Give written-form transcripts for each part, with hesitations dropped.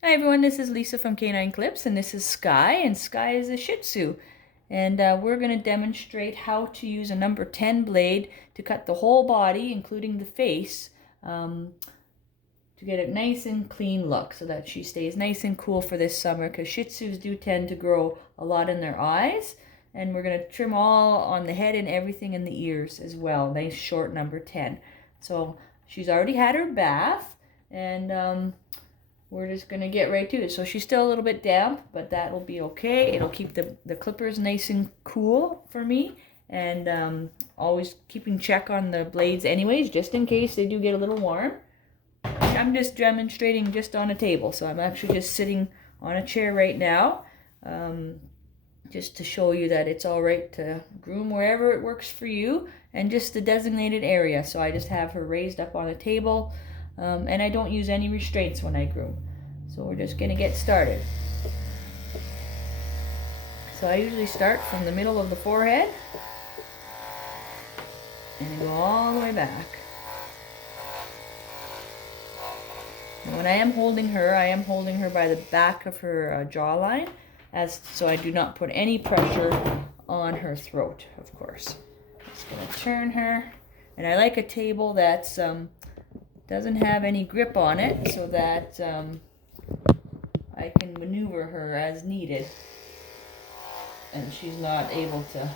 Hi everyone, this is Lisa from Canine Clips, and this is Sky, and Sky is a Shih Tzu. And we're going to demonstrate how to use a number 10 blade to cut the whole body, including the face, to get a nice and clean look so that she stays nice and cool for this summer, because Shih Tzus do tend to grow a lot in their eyes. And we're going to trim all on the head and everything in the ears as well. Nice short number 10. So she's already had her bath, and we're just going to get right to it. So she's still a little bit damp, but that'll be okay. It'll keep the clippers nice and cool for me. And always keeping check on the blades anyways, just in case they do get a little warm. I'm just demonstrating just on a table. So I'm actually just sitting on a chair right now. Just to show you that it's all right to groom wherever it works for you and just the designated area. So I just have her raised up on a table. And I don't use any restraints when I groom. So we're just going to get started. So I usually start from the middle of the forehead and go all the way back. And when I am holding her by the back of her jawline, so I do not put any pressure on her throat, of course. Just going to turn her. And I like a table that's doesn't have any grip on it, so that I can maneuver her as needed, and she's not able to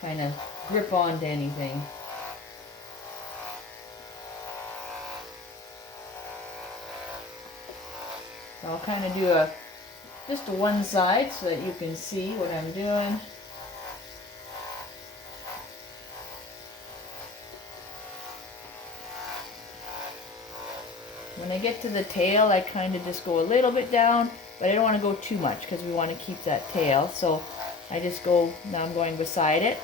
kind of grip onto anything. So I'll kind of do just a one side so that you can see what I'm doing. When I get to the tail, I kind of just go a little bit down, but I don't want to go too much because we want to keep that tail. So I just go, now I'm going beside it.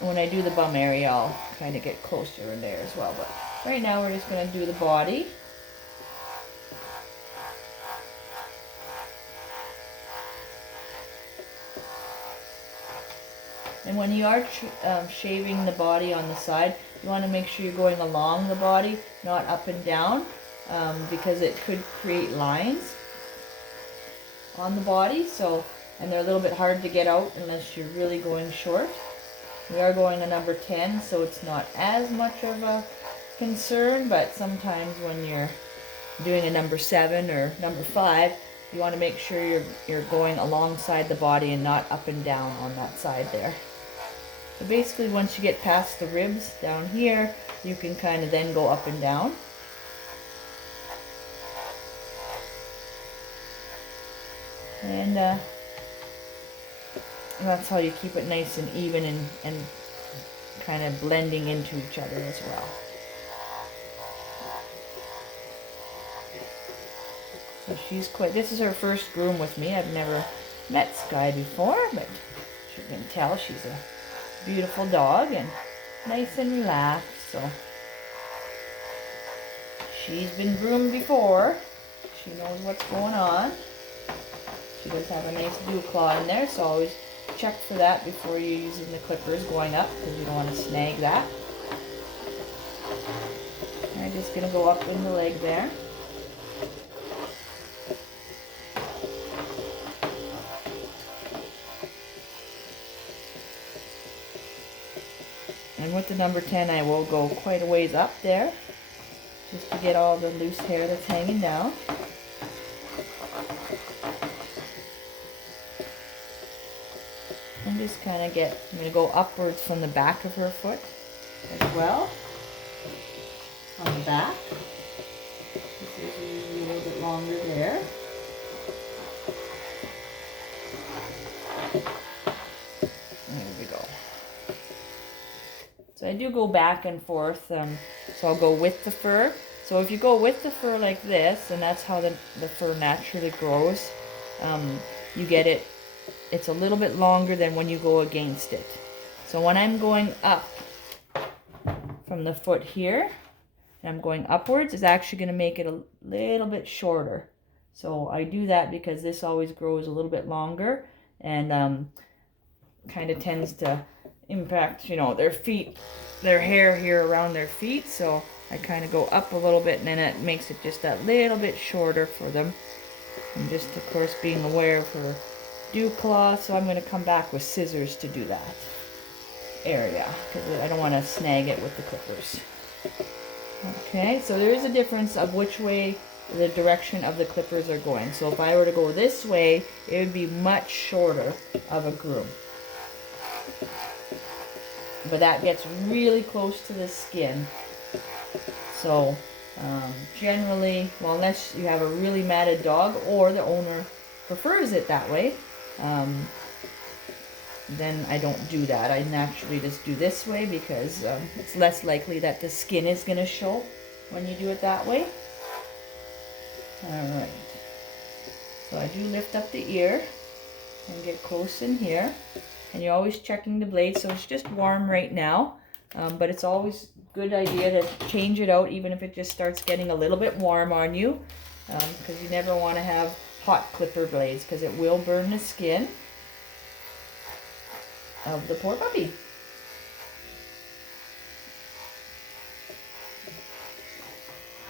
And when I do the bum area, I'll kind of get closer in there as well. But right now we're just going to do the body. And when you are shaving the body on the side, you want to make sure you're going along the body, not up and down, because it could create lines on the body. So, and they're a little bit hard to get out unless you're really going short. We are going a number 10, so it's not as much of a concern, but sometimes when you're doing a number 7 or number 5, you want to make sure you're going alongside the body and not up and down on that side there. So basically, once you get past the ribs down here, you can kind of then go up and down. And that's how you keep it nice and even and kind of blending into each other as well. So she's this is her first groom with me. I've never met Sky before, but you can tell she's a beautiful dog and nice and relaxed. So she's been groomed before. She knows what's going on. She does have a nice dew claw in there, so always check for that before you're using the clippers going up, because you don't want to snag that. And I'm just going to go up in the leg there. And with the number 10, I will go quite a ways up there, just to get all the loose hair that's hanging down. And just kind of I'm going to go upwards from the back of her foot as well, on the back. This is usually a little bit longer there. There we go. So I do go back and forth, so I'll go with the fur. So if you go with the fur like this, and that's how the fur naturally grows, you get it. It's a little bit longer than when you go against it. So when I'm going up from the foot here, and I'm going upwards, it's actually going to make it a little bit shorter. So I do that because this always grows a little bit longer, and kind of tends to impact, their feet, their hair here around their feet. So I kind of go up a little bit, and then it makes it just that little bit shorter for them. And just, of course, being aware of her dew claw, so I'm going to come back with scissors to do that area, because I don't want to snag it with the clippers. Okay, so there is a difference of which way the direction of the clippers are going. So if I were to go this way, it would be much shorter of a groom. But that gets really close to the skin. So generally, well, unless you have a really matted dog or the owner prefers it that way, then I don't do that. I naturally just do this way because it's less likely that the skin is going to show when you do it that way. Alright, so I do lift up the ear and get close in here, and you're always checking the blade. So it's just warm right now, but it's always a good idea to change it out even if it just starts getting a little bit warm on you, because you never want to have hot clipper blades because it will burn the skin of the poor puppy.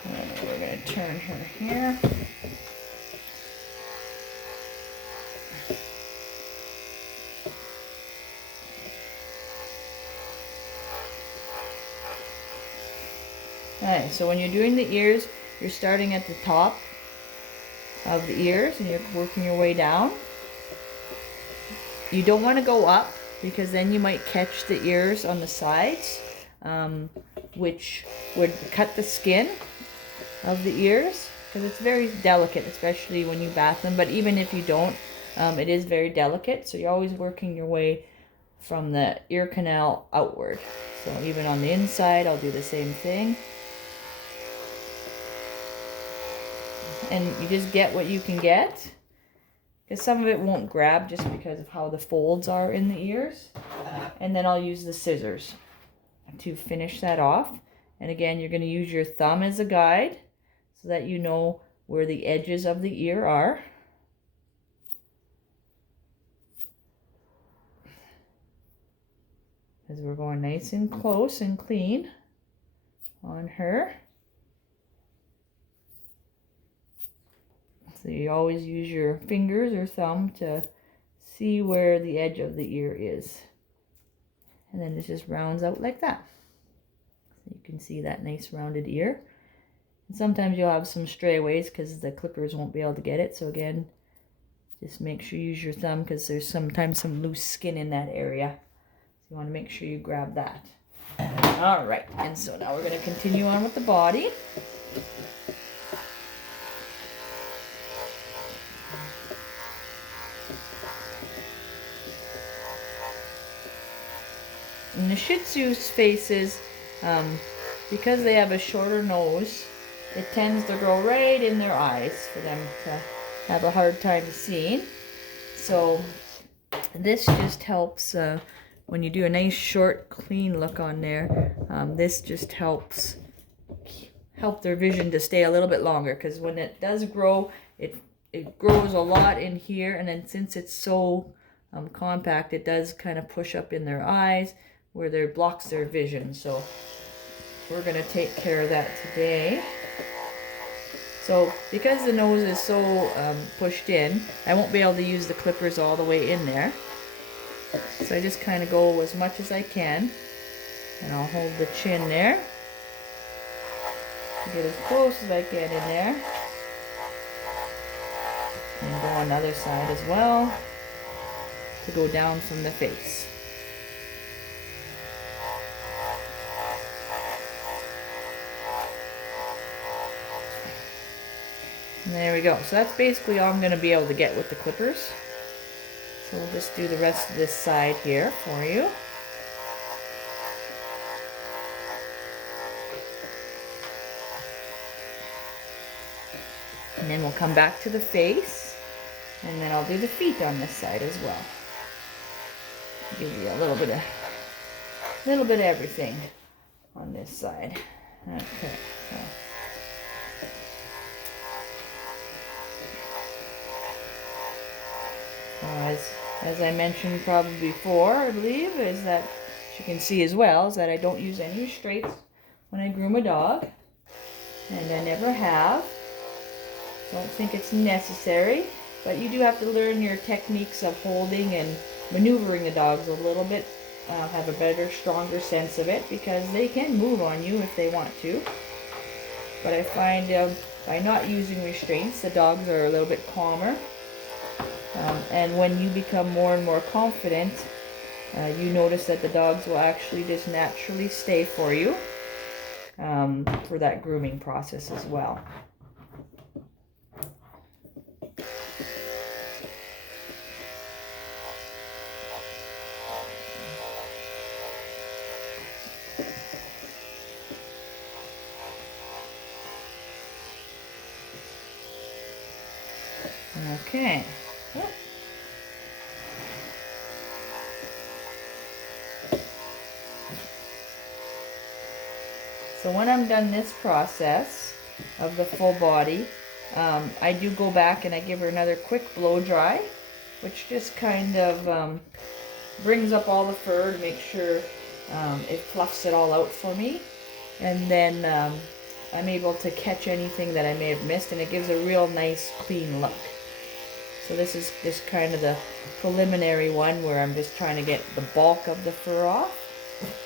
And we're going to turn her here. Alright, so when you're doing the ears, you're starting at the top of the ears and you're working your way down. You don't want to go up because then you might catch the ears on the sides, which would cut the skin of the ears, because it's very delicate, especially when you bath them. But even if you don't, it is very delicate, so you're always working your way from the ear canal outward. So even on the inside, I'll do the same thing. And you just get what you can get, because some of it won't grab just because of how the folds are in the ears. And then I'll use the scissors to finish that off. And again, you're going to use your thumb as a guide so that you know where the edges of the ear are. As we're going nice and close and clean on her. So you always use your fingers or thumb to see where the edge of the ear is. And then it just rounds out like that. So you can see that nice rounded ear. And sometimes you'll have some strayaways because the clippers won't be able to get it. So again, just make sure you use your thumb because there's sometimes some loose skin in that area. So you want to make sure you grab that. All right, and so now we're going to continue on with the body. And the Shih Tzu's faces, because they have a shorter nose, it tends to go right in their eyes for them to have a hard time seeing. So this just helps when you do a nice short clean look on there. This just help their vision to stay a little bit longer, because when it does grow, it grows a lot in here, and then since it's so compact, it does kind of push up in their eyes where it blocks their vision. So we're going to take care of that today. So because the nose is so pushed in, I won't be able to use the clippers all the way in there. So I just kind of go as much as I can, and I'll hold the chin there. Get as close as I can in there. And go on the other side as well to go down from the face. And there we go. So that's basically all I'm going to be able to get with the clippers. So we'll just do the rest of this side here for you. And then we'll come back to the face, and then I'll do the feet on this side as well. Give you a little bit of everything on this side. Okay. So. As I mentioned probably before, I believe, is that you can see as well, is that I don't use any restraints when I groom a dog. and I never have. Don't think it's necessary, but you do have to learn your techniques of holding and maneuvering the dogs a little bit, have a better, stronger sense of it, because they can move on you if they want to. But I find by not using restraints, the dogs are a little bit calmer. And when you become more and more confident, you notice that the dogs will actually just naturally stay for you for that grooming process as well. Okay. So when I'm done this process of the full body, I do go back and I give her another quick blow dry, which just kind of brings up all the fur to make sure it fluffs it all out for me. And then I'm able to catch anything that I may have missed, and it gives a real nice clean look. So this is just kind of the preliminary one where I'm just trying to get the bulk of the fur off.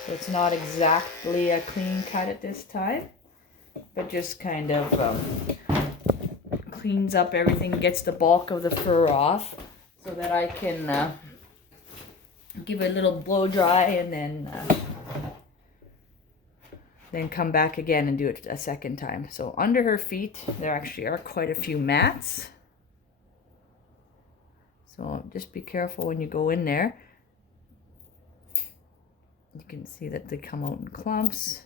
So it's not exactly a clean cut at this time, but just kind of cleans up everything, gets the bulk of the fur off, so that I can give it a little blow dry, and then come back again and do it a second time. So under her feet, there actually are quite a few mats. So just be careful when you go in there. You can see that they come out in clumps.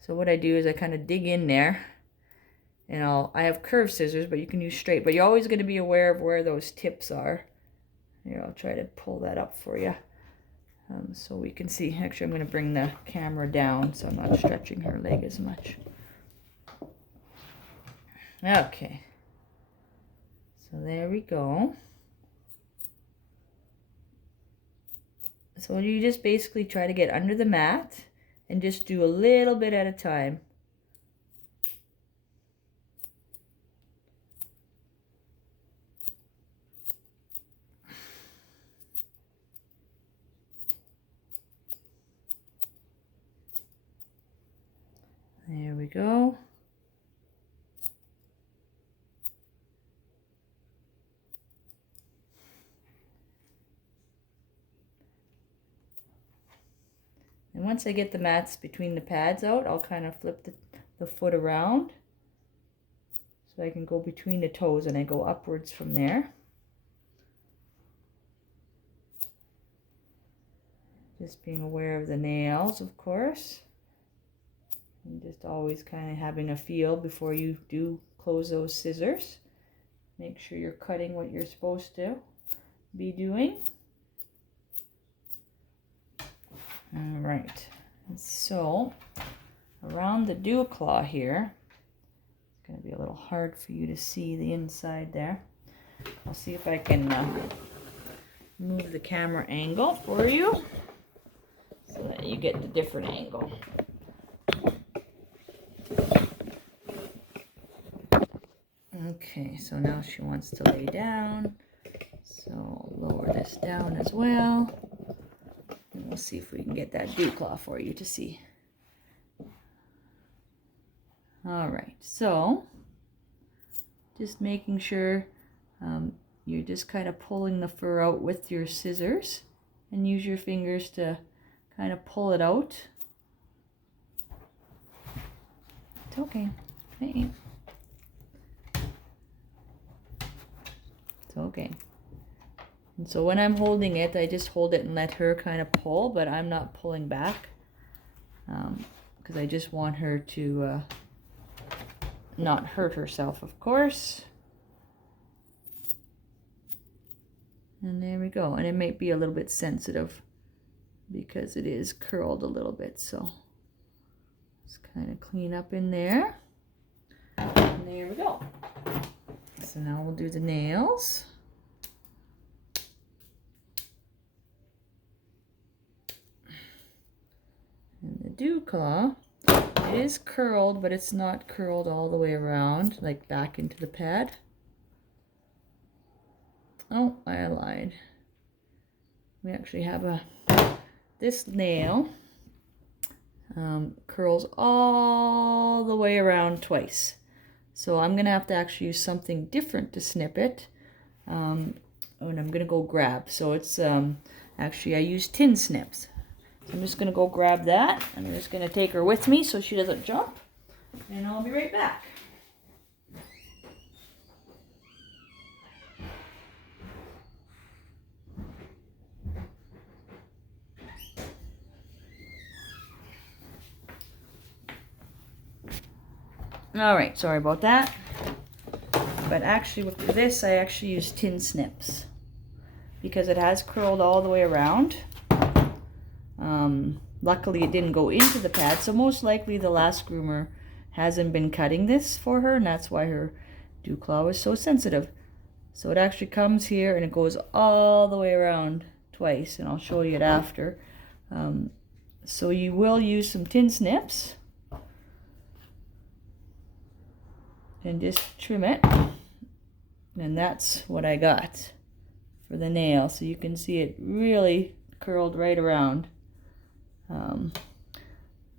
So what I do is I kind of dig in there, and I have curved scissors, but you can use straight. But you're always going to be aware of where those tips are. Here, I'll try to pull that up for you so we can see. Actually, I'm going to bring the camera down so I'm not stretching her leg as much. Okay. So there we go. So you just basically try to get under the mat and just do a little bit at a time. There we go. And once I get the mats between the pads out, I'll kind of flip the foot around so I can go between the toes, and I go upwards from there. Just being aware of the nails, of course. And just always kind of having a feel before you do close those scissors. Make sure you're cutting what you're supposed to be doing. All right, so around the dew claw here, it's going to be a little hard for you to see the inside there. I'll see if I can move the camera angle for you so that you get the different angle. Okay, so now she wants to lay down, so I'll lower this down as well. And we'll see if we can get that dew claw for you to see. All right, so just making sure you're just kind of pulling the fur out with your scissors, and use your fingers to kind of pull it out. It's okay. Hey. It's okay. And so when I'm holding it, I just hold it and let her kind of pull, but I'm not pulling back because I just want her to not hurt herself, of course. And there we go. And it might be a little bit sensitive because it is curled a little bit. So just kind of clean up in there. And there we go. So now we'll do the nails. And the dew claw, It is curled, but it's not curled all the way around, like back into the pad. Oh, I lied. We actually have this nail curls all the way around twice. So I'm gonna have to actually use something different to snip it. And I'm gonna go grab. So it's actually I use tin snips. So I'm just gonna go grab that. I'm just gonna take her with me so she doesn't jump. And I'll be right back. All right, sorry about that. But actually with this, I actually use tin snips because it has curled all the way around. Luckily it didn't go into the pad, so most likely the last groomer hasn't been cutting this for her, and that's why her dew claw is so sensitive. So it actually comes here and it goes all the way around twice, and I'll show you it after. So you will use some tin snips and just trim it, and that's what I got for the nail. So you can see it really curled right around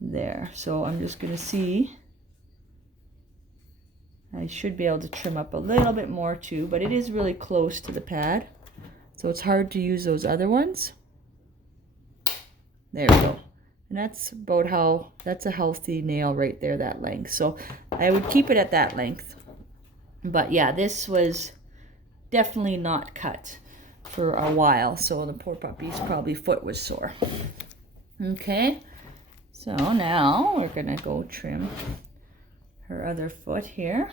there. So I'm just going to see, I should be able to trim up a little bit more too, but it is really close to the pad, so it's hard to use those other ones. There we go. And that's about how, that's a healthy nail right there, that length. So I would keep it at that length. But yeah, this was definitely not cut for a while, so the poor puppy's probably foot was sore. Okay, so now we're gonna go trim her other foot here.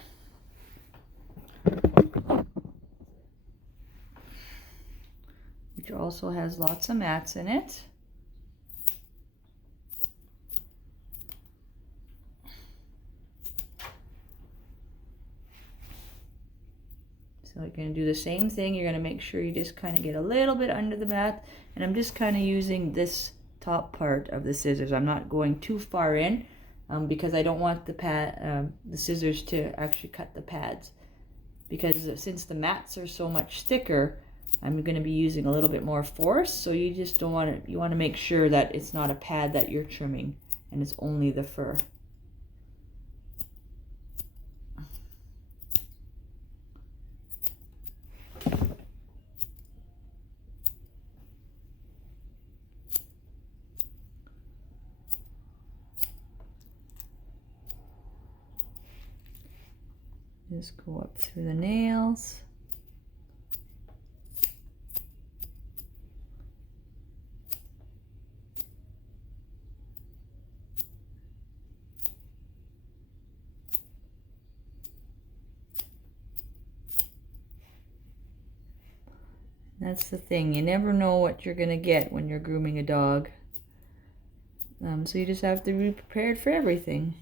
Which also has lots of mats in it. So you're going to do the same thing. You're going to make sure you just kind of get a little bit under the mat. And I'm just kind of using this top part of the scissors. I'm not going too far in because I don't want the scissors to actually cut the pads. Because since the mats are so much thicker, I'm going to be using a little bit more force. So you just don't want to, you want to make sure that it's not a pad that you're trimming and it's only the fur. Just go up through the nails. That's the thing, you never know what you're going to get when you're grooming a dog. So you just have to be prepared for everything.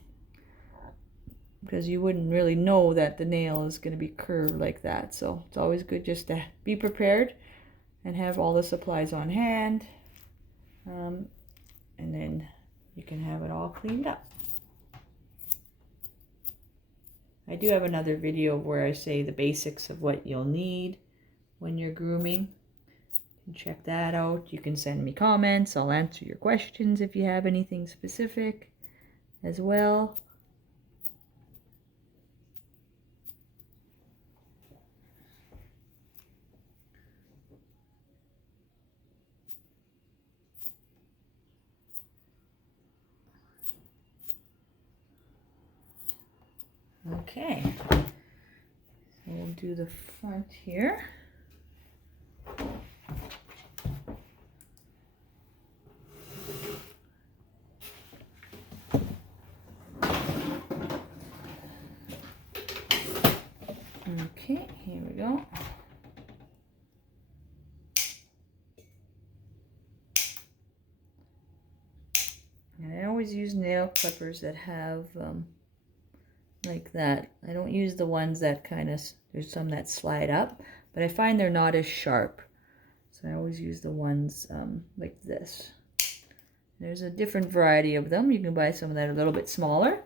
Because you wouldn't really know that the nail is going to be curved like that. So it's always good just to be prepared and have all the supplies on hand. And then you can have it all cleaned up. I do have another video where I say the basics of what you'll need when you're grooming. You can check that out. You can send me comments. I'll answer your questions if you have anything specific as well. Okay, so we'll do the front here. Okay, here we go. And I always use nail clippers that have like that. I don't use the ones that kind of, there's some that slide up, but I find they're not as sharp. So I always use the ones like this. There's a different variety of them. You can buy some that are a little bit smaller,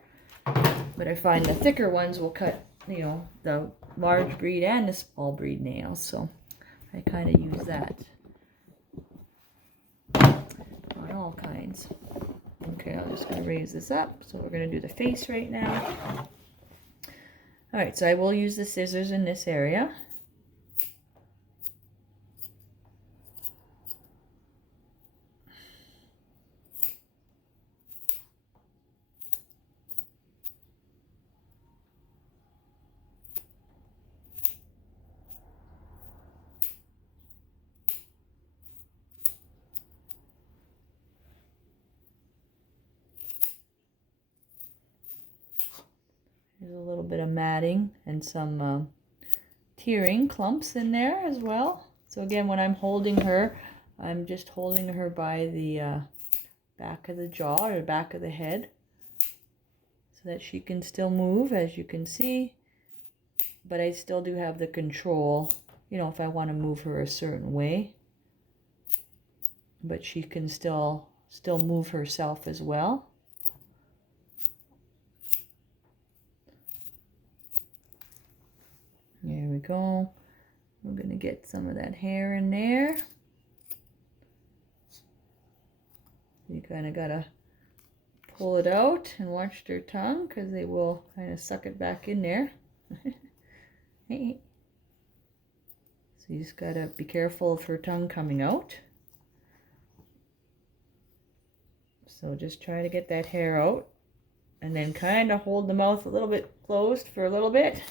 but I find the thicker ones will cut, you know, the large breed and the small breed nails, so I kind of use that on all kinds. Okay, I'm just going to raise this up. So we're going to do the face right now. All right, so I will use the scissors in this area. There's a little bit of matting and some tearing clumps in there as well. So again, when I'm holding her, I'm just holding her by the back of the jaw or back of the head so that she can still move, as you can see. But I still do have the control, you know, if I want to move her a certain way. But she can still move herself as well. There we go. We're going to get some of that hair in there. You kind of got to pull it out and watch their tongue because they will kind of suck it back in there. Hey. So you just got to be careful of her tongue coming out. So just try to get that hair out and then kind of hold the mouth a little bit closed for a little bit.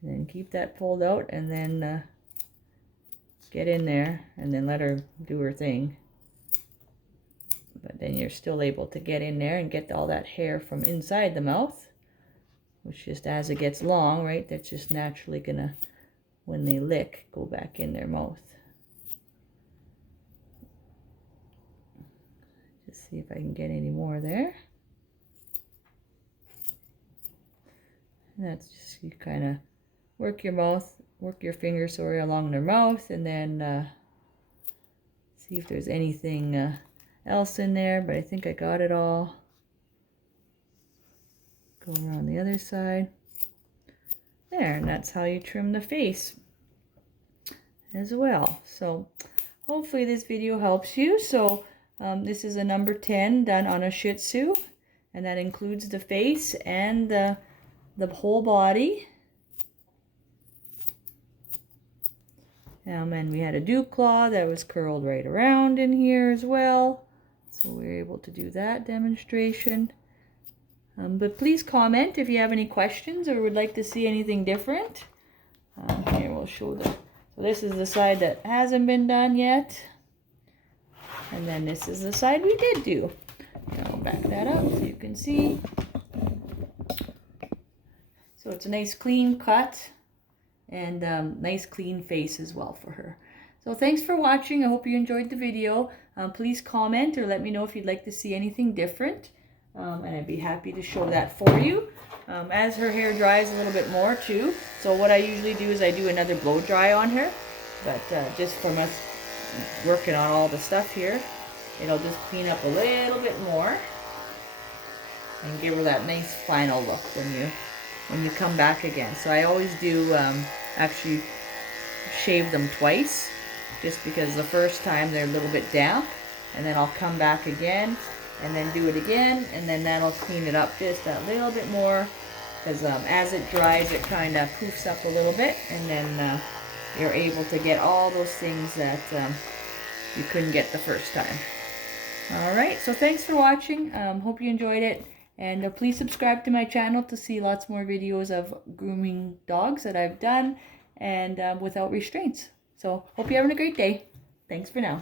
And then keep that pulled out and then get in there and then let her do her thing. But then you're still able to get in there and get all that hair from inside the mouth, which just as it gets long, right, that's just naturally gonna, when they lick, go back in their mouth. Just see if I can get any more there. And that's just, you kind of work your fingers, sorry, along their mouth, and then see if there's anything else in there, but I think I got it all. Go around the other side. There, and that's how you trim the face as well. So hopefully this video helps you. So this is a number 10 done on a Shih Tzu, and that includes the face and the whole body. And then we had a dew claw that was curled right around in here as well. So we were able to do that demonstration. But please comment if you have any questions or would like to see anything different. Here we'll show them. So this is the side that hasn't been done yet. And then this is the side we did do. I'll back that up so you can see. So it's a nice clean cut. And nice clean face as well for her. So thanks for watching. I hope you enjoyed the video. Please comment or let me know if you'd like to see anything different. And I'd be happy to show that for you. As her hair dries a little bit more too. So what I usually do is I do another blow dry on her. But just from us working on all the stuff here, it'll just clean up a little bit more. And give her that nice final look when you come back again. So I always do actually shave them twice, just because the first time they're a little bit damp, and then I'll come back again and then do it again, and then that'll clean it up just a little bit more, because as it dries it kind of poofs up a little bit, and then you're able to get all those things that you couldn't get the first time. Alright, so thanks for watching. Hope you enjoyed it. And please subscribe to my channel to see lots more videos of grooming dogs that I've done and without restraints. So hope you're having a great day. Thanks for now.